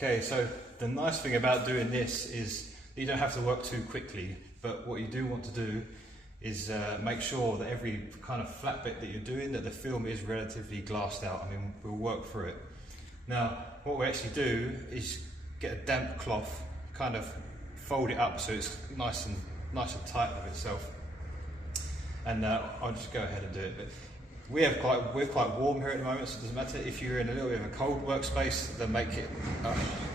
Okay, so the nice thing about doing this is you don't have to work too quickly, but what you do want to do is make sure that every kind of flat bit that you're doing, that the film is relatively glassed out. I mean, we'll work through it. Now, what we actually do is get a damp cloth, kind of fold it up so it's nice and tight of itself. And I'll just go ahead and do it. But we're quite warm here at the moment, so it doesn't matter. If you're in a little bit of a cold workspace, then make it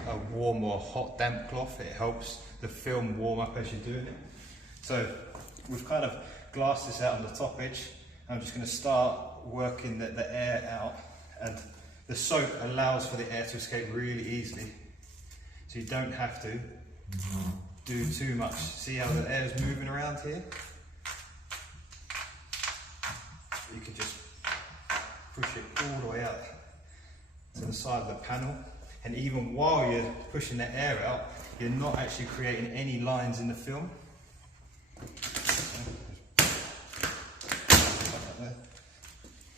a warm or hot damp cloth. It helps the film warm up as you're doing it. So we've kind of glassed this out on the top edge. I'm just going to start working the air out, and the soap allows for the air to escape really easily. So you don't have to do too much. See how the air is moving around here? You can just push it all the way out to the side of the panel, and even while you're pushing the air out, you're not actually creating any lines in the film.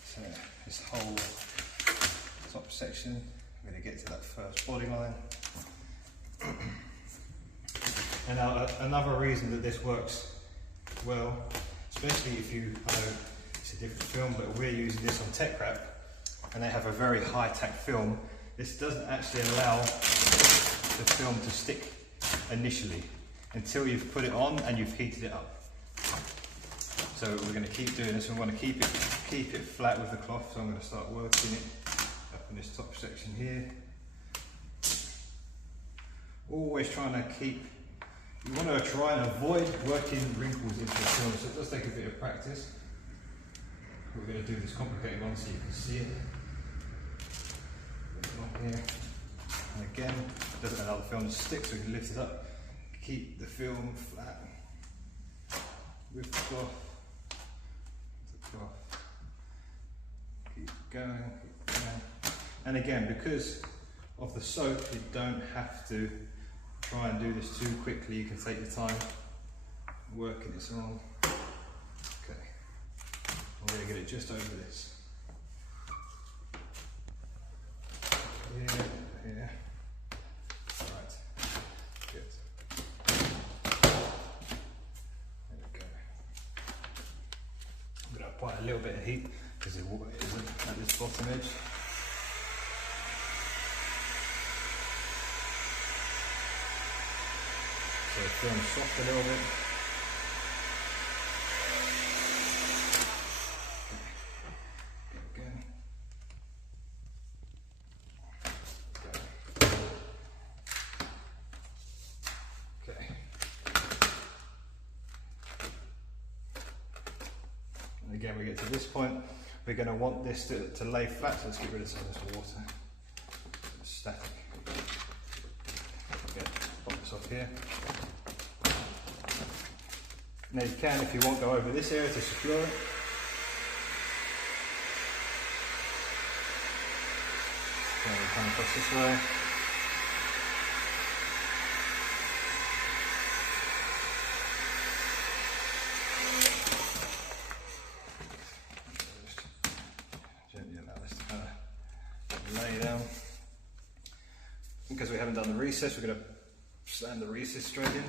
So this whole top section, I'm going to get to that first body line. And now another reason that this works well, especially if you know it's a different film, but we're using this on tech wrap, and they have a very high tack film. This doesn't actually allow the film to stick initially until you've put it on and you've heated it up. So we're going to keep doing this. We want to keep it flat with the cloth. So I'm going to start working it up in this top section here. Always trying to keep. You want to try and avoid working wrinkles into the film. So it does take a bit of practice. We're going to do this complicated one so you can see it. Here. And again, it doesn't allow the film to stick, so we can lift it up. Keep the film flat with the cloth. Keep going, keep going. And again, because of the soap, you don't have to try and do this too quickly. You can take your time working this on. Okay, I'm going to get it just over this. Here. Right, good. There we go. I'm going to apply a little bit of heat because it isn't at this bottom edge. So the film's soft a little bit. Again, we get to this point, we're going to want this to lay flat, so let's get rid of some of this water. It's static. Okay, pop this off here. Now you can, if you want, go over this area to secure it. So we come across this way. Because we haven't done the recess, we're going to slam the recess straight in.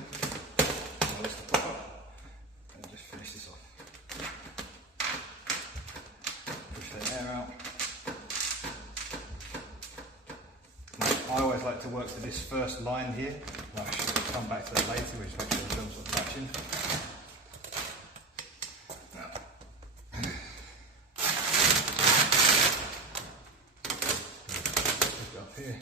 Allow this to pop up and just finish this off. Push the air out. Now, I always like to work to this first line here. I should come back to that later, we just make sure the film's sort of matching. Up here.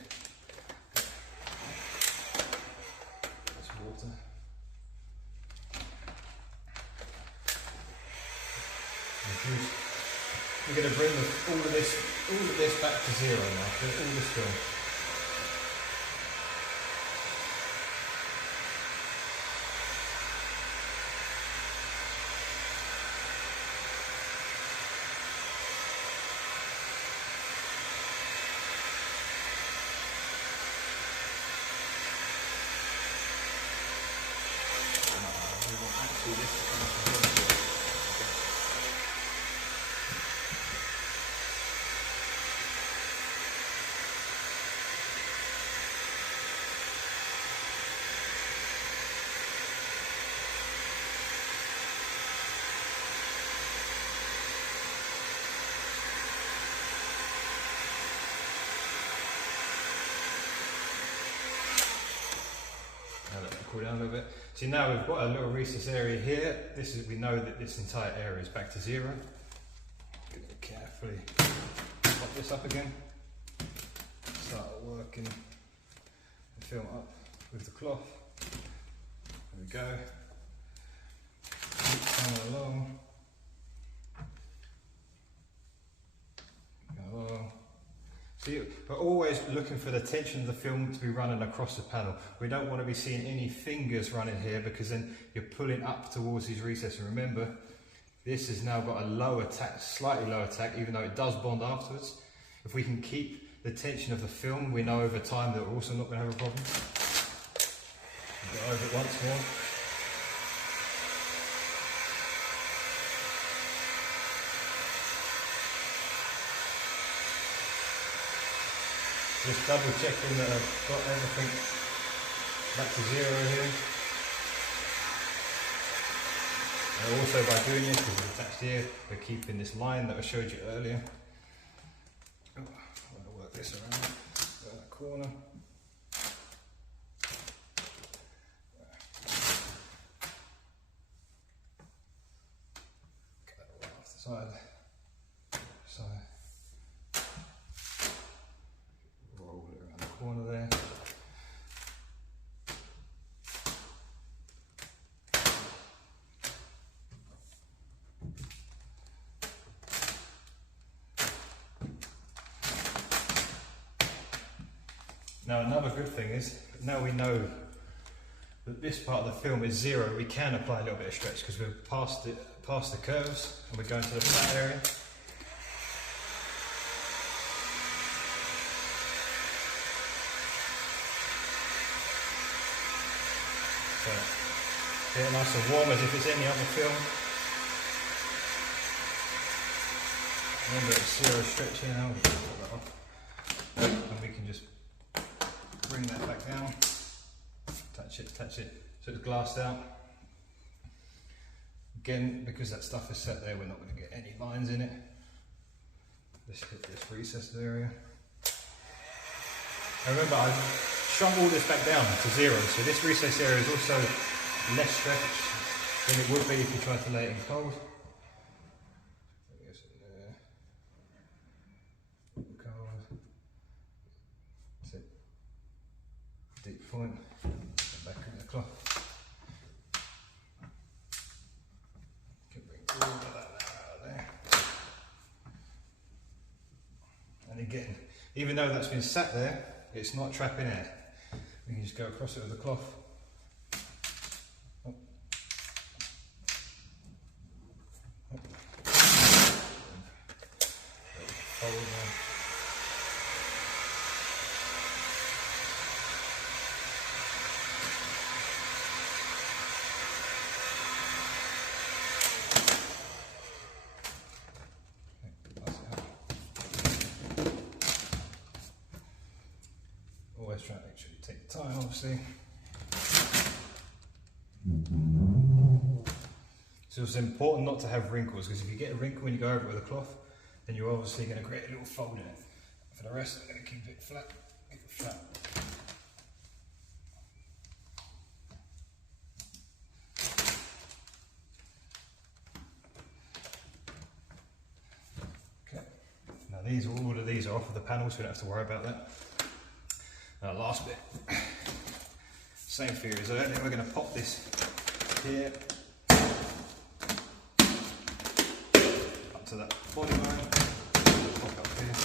We're going to bring all of this back to zero now, all this film. cool down a little bit. So now we've got a little recess area here. We know that this entire area is back to 0. Carefully pop this up again. Start working the film up with the cloth. There we go. Keep coming along. Go along. So we're always looking for the tension of the film to be running across the panel. We don't want to be seeing any fingers running here, because then you're pulling up towards these recesses. And remember, this has now got a lower tack, slightly lower tack, even though it does bond afterwards. If we can keep the tension of the film, we know over time that we're also not going to have a problem. Go over it once more. Just double checking that I've got everything back to 0 here. And also by doing this, because it's attached here, we're keeping this line that I showed you earlier. Oh, I'm going to work this around that corner. Get that right off the side. Roll it around the corner there. Now another good thing is, now we know that this part of the film is 0, we can apply a little bit of stretch because we're past the curves and we're going to the flat area. So get it nice and warm as if it's any other film. Remember it's 0 stretch here now, we'll put that off. And we can just bring that back down, touch it, so it's glassed out. Again, because that stuff is set there, we're not going to get any lines in it. Let's hit this recessed area. And remember, I've shrunk all this back down to 0, so this recessed area is also less stretched than it would be if you tried to lay it in cold. Deep point, back in the cloth. Can bring all of that out of there. And again, even though that's been sat there, it's not trapping air. We can just go across it with the cloth. Up. Up. Fold down. Always try to make sure you take the time, obviously. So it's important not to have wrinkles, because if you get a wrinkle when you go over it with a cloth, then you're obviously going to create a little fold in it. For the rest, I'm going to keep it flat. Keep it flat. Okay. Now all of these are off of the panel, so we don't have to worry about that. Now last bit, same theory as earlier, we're going to pop this here up to that body line, pop up here,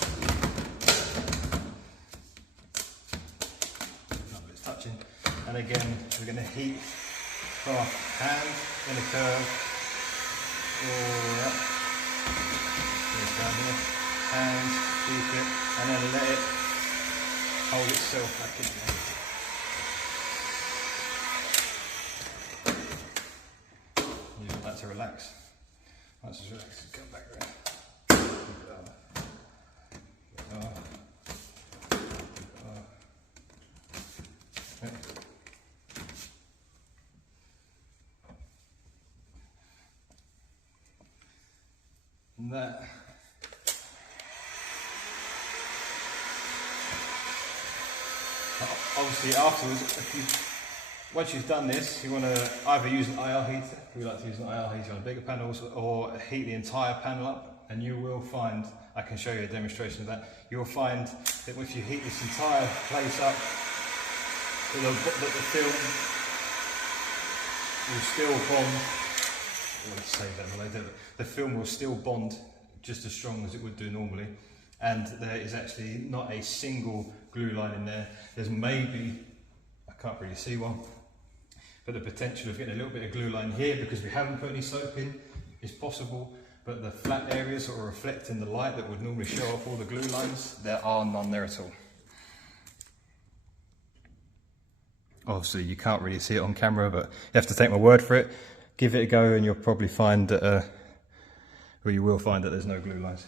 nothing's touching, and again we're going to heat from our hand in a curve, all up, down here, hands, keep it, and then let it hold itself back in there. You want that to relax. Once it's relaxed, come back around. And that. Obviously afterwards, if you Once you've done this, you want to either use an IR heater, we like to use an IR heater on bigger panels, or heat the entire panel up, and you will find, I can show you a demonstration of that, you'll find that if you heat this entire place up, that the film will still bond. Let's save that for later. The film will still bond just as strong as it would do normally, and there is actually not a single glue line in there. There's maybe, I can't really see one, but the potential of getting a little bit of glue line here because we haven't put any soap in is possible, but the flat areas sort of reflecting the light that would normally show off all the glue lines, there are none there at all. Obviously you can't really see it on camera, but you have to take my word for it. Give it a go and you'll probably find that, well, you will find that there's no glue lines.